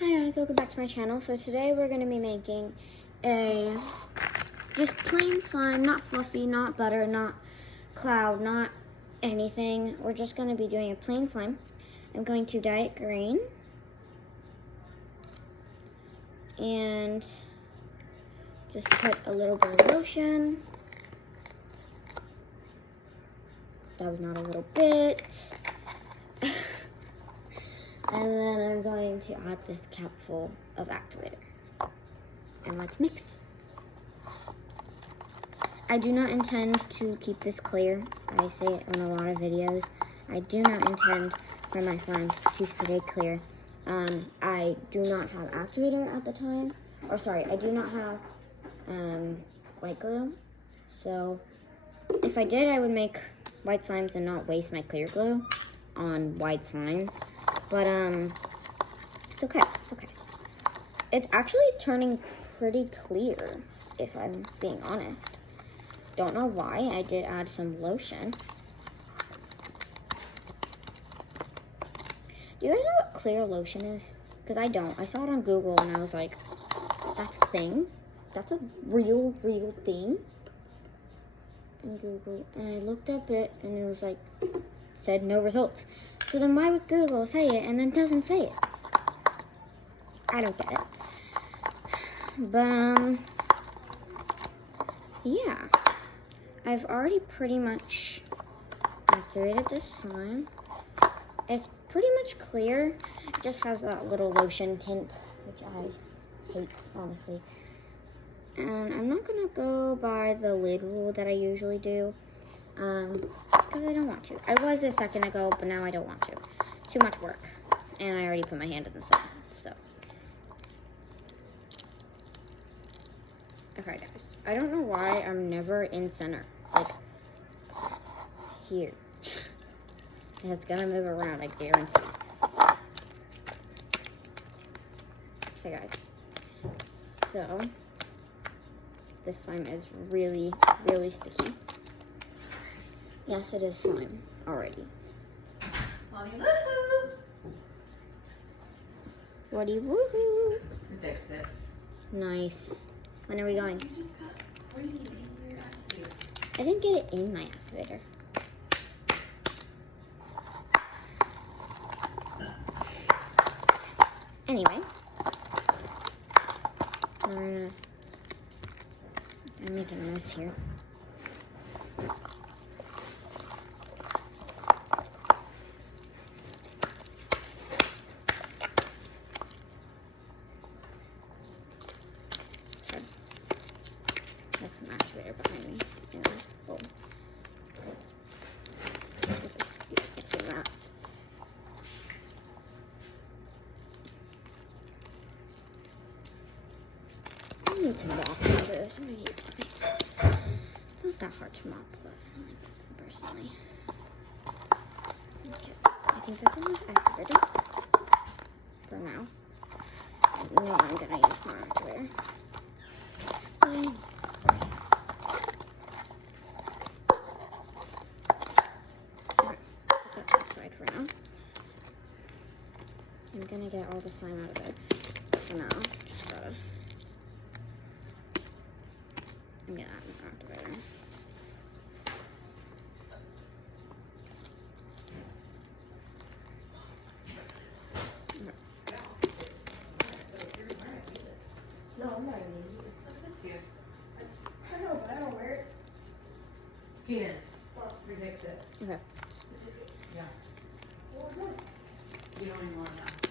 Hi guys, welcome back to my channel. So today we're going to be making a just plain slime, not fluffy, not butter, not cloud, not anything. We're just going to be doing a plain slime. I'm going to dye it green and just put a little bit of lotion. That was not a little bit. And then I'm going to add this capful of activator. And let's mix. I do not intend to keep this clear. I say it on a lot of videos. I do not intend for my slimes to stay clear. I do not have activator at the time. Or sorry, I do not have white glue. So if I did, I would make white slimes and not waste my clear glue on white slimes. But it's okay, it's okay. It's actually turning pretty clear, if I'm being honest. Don't know why. I did add some lotion. Do you guys know what clear lotion is? Because I don't. I saw it on Google and I was like, that's a thing? That's a real thing? On Google. And I looked up it and it was like, said no results. So then why would Google say it and then doesn't say it? I don't get it. But, yeah. I've already pretty much activated this slime. It's pretty much clear. It just has that little lotion tint, which I hate, honestly. And I'm not gonna go by the lid rule that I usually do. Because I don't want to. I was a second ago, but now I don't want to. Too much work. And I already put my hand in the sun, so. Okay, guys. I don't know why I'm never in center. Like, here. And it's gonna move around, I guarantee. Okay, guys. So, this slime is really sticky. Yes, it is slime already. Woohoo! Woohoo! Fix it. Nice. When are we going? I didn't get it in my activator. Anyway. I'm making a mess here. That's some activator behind me. Oh. That. I need to mop this. It's not that hard to mop, but I like it personally. Okay. I think that's enough activator for now. I know I'm gonna use more activator. Okay. For now. I'm gonna get all the slime out of it. For now, just gotta. I'm gonna add an activator. No, I'm not gonna use it. It's here. I know, but I don't wear it. Here. Fix it. Okay. Yeah. You don't even want that.